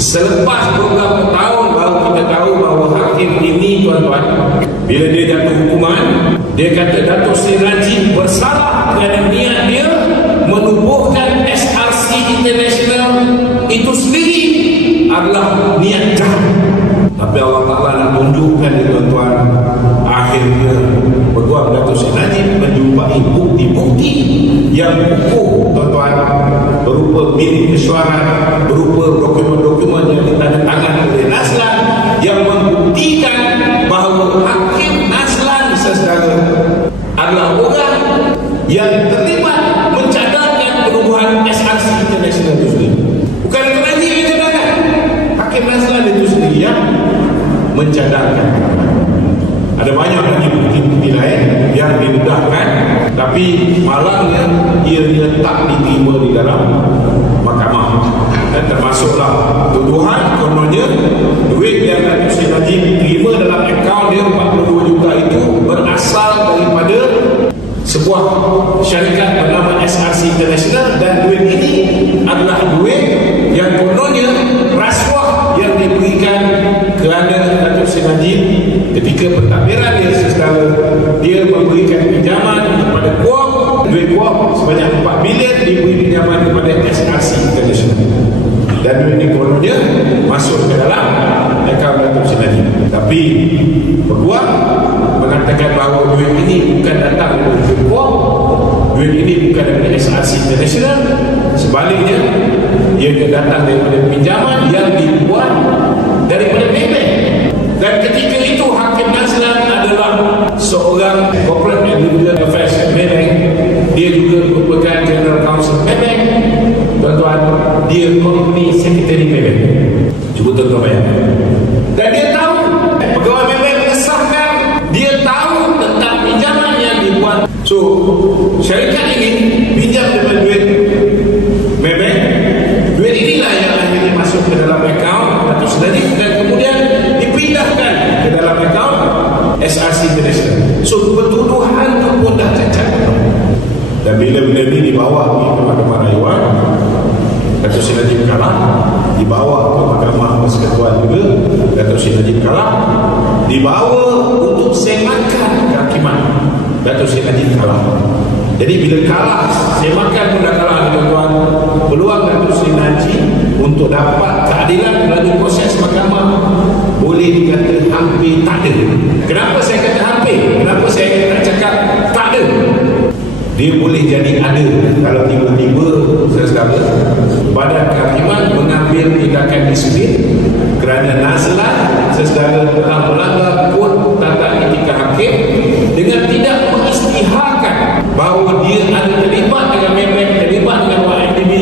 Selepas beberapa tahun baru kita tahu bahawa hakim ini, tuan-tuan, bila dia jatuh hukuman, dia kata Datuk Seri Najib bersalah kerana niat dia menubuhkan SRC International itu sendiri adalah niat jahat. Tapi Allah Ta'ala nak tunjukkan dia, tuan-tuan, akhirnya Peguam Datuk Seri Najib menjumpai bukti-bukti yang kukuh, tuan-tuan, berupa bilik mesyuarat, berupa dokumen-dokumen yang ditandatangani oleh Nazlan yang membuktikan bahawa Hakim Nazlan sesaudara adalah orang yang terlibat mencadangkan perubahan SRC International itu sendiri. Bukan kerana dia yang cadangkan, Hakim Nazlan itu sendiri yang mencadangkan. Ada banyak lagi bukti-bukti lain yang dimudahkan, tapi malangnya ia tak diterima di dalam mahkamah. Dan termasuklah tuduhan kononnya duit yang Datuk Seri Najib terima dalam akaun dia 42 juta itu berasal daripada sebuah syarikat bernama SRC International, dan duit ini adalah duit yang kononnya rasuah yang diberikan kerana Datuk Seri Najib ketika pentadbiran dia sesetara, dia memberikan pinjaman kepada Kuok, duit Kuok sebanyak 4 bilion diberi pinjaman kepada SRC International, dan duit ini kononnya masuk ke dalam akaun Datuk Seri Najib. Tapi Peguam mengatakan bahawa duit ini bukan datang dari duit Kuok, duit ini bukan dari SRC International, sebaliknya ia datang daripada pinjaman yang dibuat daripada Maybank. Dan ketika itu Hakim Nazlan adalah seorang Corporate and Legal Affairs Maybank. Dia juga merupakan General Counsel Maybank, tuan-tuan, dia Company Secretary Maybank. Cuba tuan-tuan bayangkan. Dan dia tahu pegawai Maybank mengesahkan, dia tahu tentang pinjaman yang dibuat. So syarikat ini pinjam daripada duit Maybank. Duit inilah yang akhirnya masuk ke dalam akaun Datuk Seri Najib dan kemudian dipindahkan ke dalam akaun SRC International. So pertuduhan itu pun dah cacat. Dan bila benda ini dibawa ke Mahkamah Rayuan, Datuk Seri Najib kalah. Dibawa ke Mahkamah Persekutuan juga, Datuk Seri Najib kalah. Dibawa untuk semakan kehakiman, Datuk Seri Najib kalah. Jadi bila kalah, semakan pun dah kalah, tuan-tuan, peluang Datuk Seri Najib untuk dapat keadilan melalui proses mahkamah boleh dikata hampir tak ada. Kenapa saya kata hampir? Kenapa saya tak cakap tak ada? Dia boleh jadi ada kalau tiba-tiba sesekali Badan Kehakiman mengambil tindakan disiplin kerana Nazlan sesekali telah melanggar kod tata etika hakim dengan tidak mengisytiharkan bahawa dia ada terlibat dengan Maybank, terlibat dengan YNDB,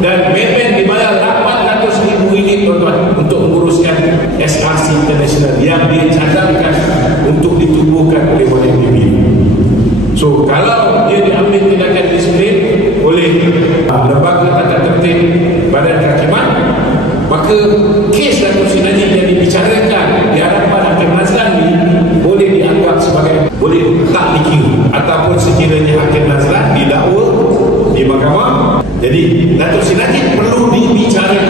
dan Maybank dibayar RM800,000, tuan-tuan, untuk menguruskan SRC International yang dia cadangkan untuk ditubuhkan oleh YNDB. So kalau dia diambil tindakan disiplin oleh lembaga tata tertib Badan Kehakiman, maka kes Datuk Seri Najib yang dibicarakan di hadapan Hakim Nazlan ini boleh dianggap sebagai boleh tak dikira, ataupun sekiranya Hakim Nazlan didakwa di mahkamah, jadi Datuk Seri Najib perlu dibicarakan